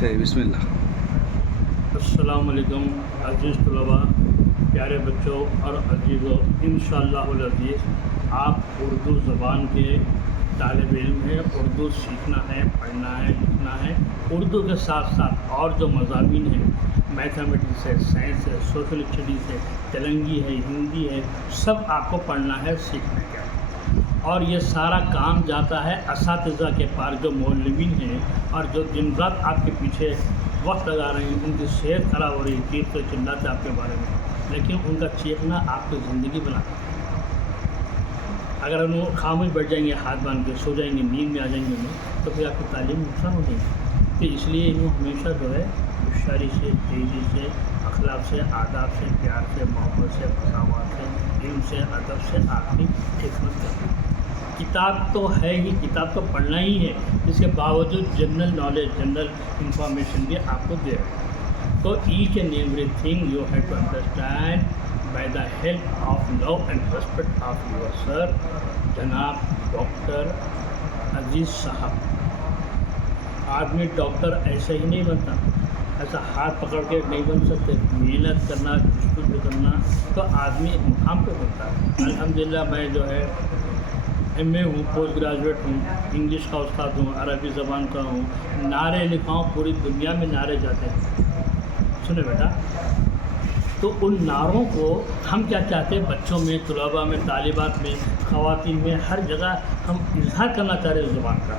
چلیے بسم اللہ۔ السلام علیکم عزیز طلباء، پیارے بچوں اور عزیزوں، انشاءاللہ العزیز آپ اردو زبان کے طالب علم ہیں۔ اردو سیکھنا ہے، پڑھنا ہے، لکھنا ہے۔ اردو کے ساتھ ساتھ اور جو مضامین ہیں، میتھمیٹکس ہے، سائنس ہے، سوشل اسٹڈیز ہے، تیلنگی ہے، ہندی ہے، سب آپ کو پڑھنا ہے، سیکھنا ہے۔ اور یہ سارا کام جاتا ہے اساتذہ کے پاس، جو معلمین ہیں اور جو دن رات آپ کے پیچھے وقت لگا رہے ہیں۔ ان کی صحت خراب ہو رہی ہے، چیخ تو چلاتے آپ کے بارے میں، لیکن ان کا چیخنا آپ کی زندگی بنا ہے۔ اگر انہوں خاموش بیٹھ جائیں گے، ہاتھ باندھ کے سو جائیں گے، نیند میں آ جائیں گے انہیں، تو پھر آپ کی تعلیم نقصان ہو جائے گی۔ تو اس لیے انہوں ہمیشہ جو ہے ہوشیاری سے، تیزی سے، اخلاق سے، آداب سے، پیار سے، محبت سے، مساوات سے، علم سے، ادب سے آپ کی خدمت کرتے ہیں۔ کتاب تو ہے ہی، کتاب تو پڑھنا ہی ہے، اس کے باوجود جنرل نالج، جنرل انفارمیشن بھی آپ کو دے رہے ہیں۔ تو each and every thing you have to understand by the help of love and respect of your sir جناب ڈاکٹر عزیز صاحب۔ آدمی ڈاکٹر ایسے ہی نہیں بنتا، ایسا ہاتھ پکڑ کے نہیں بن سکتے، محنت کرنا، جستجو کرنا تو آدمی ایک مقام پہ بنتا ہے۔ الحمدللہ میں جو ہے ایم اے ہوں، پوسٹ گریجویٹ ہوں، انگلش کا استاد ہوں، عربی زبان کا ہوں، نعرے لکھا ہوں، پوری دنیا میں نعرے جاتے ہیں۔ سنے بیٹا، تو ان نعروں کو ہم کیا چاہتے ہیں، بچوں میں، طلباء میں، طالبات میں، خواتین میں، ہر جگہ ہم اظہار کرنا چاہ رہے ہیں زبان کا۔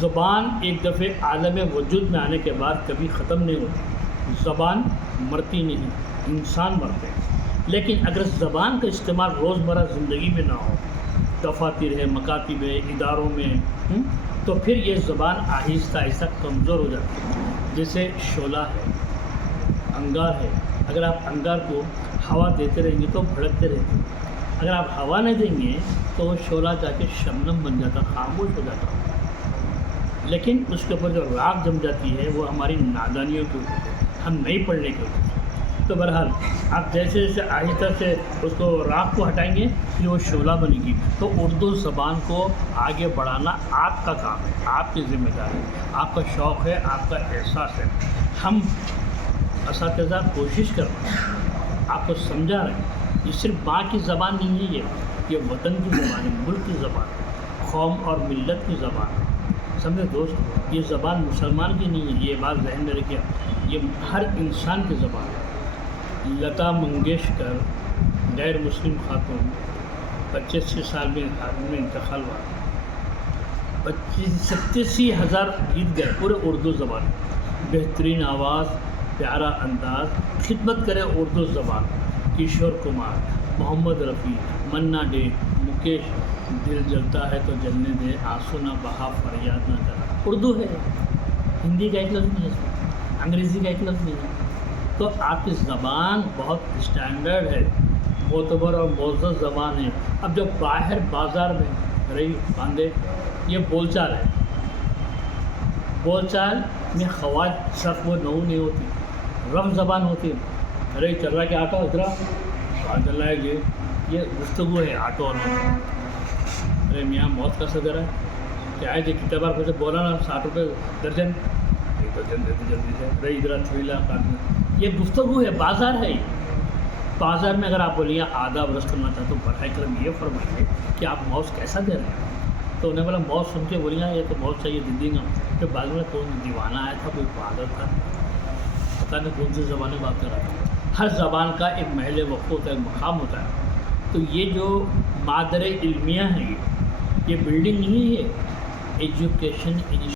زبان ایک دفعہ عالم وجود میں آنے کے بعد کبھی ختم نہیں ہوتی۔ زبان مرتی نہیں، انسان مرتے ہیں۔ لیکن اگر زبان کا استعمال روزمرہ زندگی میں نہ ہو، دفاتر ہے، مکاتب ہے، اداروں میں، تو پھر یہ زبان آہستہ آہستہ کمزور ہو جاتی ہے۔ جیسے شعلہ ہے، انگار ہے، اگر آپ انگار کو ہوا دیتے رہیں گے تو بھڑکتے رہتے ہیں۔ اگر آپ ہوا نہیں دیں گے تو وہ شعلہ جا کے شبنم بن جاتا، خاموش ہو جاتا۔ لیکن اس کے اوپر جو راکھ جم جاتی ہے وہ ہماری نادانیوں کی وجہ سے، ہم نہیں پڑھنے کی وجہ سے۔ تو بہرحال آپ جیسے جیسے آہستہ سے اس کو راکھ کو ہٹائیں گے پھر وہ شعلہ بنے گی۔ تو اردو زبان کو آگے بڑھانا آپ کا کام ہے، آپ کی ذمہ داری ہے، آپ کا شوق ہے، آپ کا احساس ہے۔ ہم اساتذہ کوشش کر رہے ہیں، آپ کو سمجھا رہے ہیں۔ یہ صرف ماں کی زبان نہیں ہے، یہ وطن کی زبان ہے، ملک کی زبان ہے، قوم اور ملت کی زبان ہے۔ سمجھے دوست، یہ زبان مسلمان کی نہیں ہے، یہ بات ذہن میں رکھیے، یہ ہر انسان کی زبان ہے۔ لتا منگیشکر غیر مسلم خاتون، 85 سال میں انتقال ہوا، 87,000 گیت گئے پورے اردو زبان میں۔ بہترین آواز، پیارا انداز، خدمت کرے اردو زبان۔ کشور کمار، محمد رفیع، منا ڈے، مکیش، دل جلتا ہے تو جلنے دے، آنسو نہ بہا، فریاد نہ کرا۔ اردو ہے، ہندی کا ایک لفظ نہیں ہے، اس میں انگریزی کا ایک لفظ نہیں ہے۔ تو آپ کی زبان بہت اسٹینڈرڈ ہے، معتبر اور معزز زبان ہے۔ اب جو باہر بازار میں رہی باندھے، یہ بول چال ہے، بول چال میں خواج صرف وہ نو نہیں ہوتی، رف زبان ہوتی ہے۔ ارے چل رہا ہے کہ آٹو ادھر چل رہا ہے، یہ گفتگو ہے آٹو اور ارے میاں موت کا صدر ہے، کیا ہے کہ کتنے بار پھر سے بولا نا 60 روپے درجن، ایک درجن دیتے جلدی سے، ارے ادھر تھوڑا کاٹنا، یہ گفتگو ہے، بازار ہے۔ بازار میں اگر آپ بولیے آداب رس کرنا چاہتے تو براہ کرم یہ فرمائیے کہ آپ ماؤس کیسا دے رہے ہیں۔ تو انہیں بولا ماؤس سن کے بولیے یہ تو ماؤس چاہیے دے دیں گا۔ پھر بعد میں کون دیوانہ آیا تھا، کوئی پاگل تھا، پتہ نہیں کون سی زبان میں بات کر رہا تھا۔ ہر زبان کا ایک محل وقوع ہوتا ہے، ایک مقام ہوتا ہے۔ تو یہ جو مادر علمیہ ہے، یہ بلڈنگ نہیں ہے، ایجوکیشن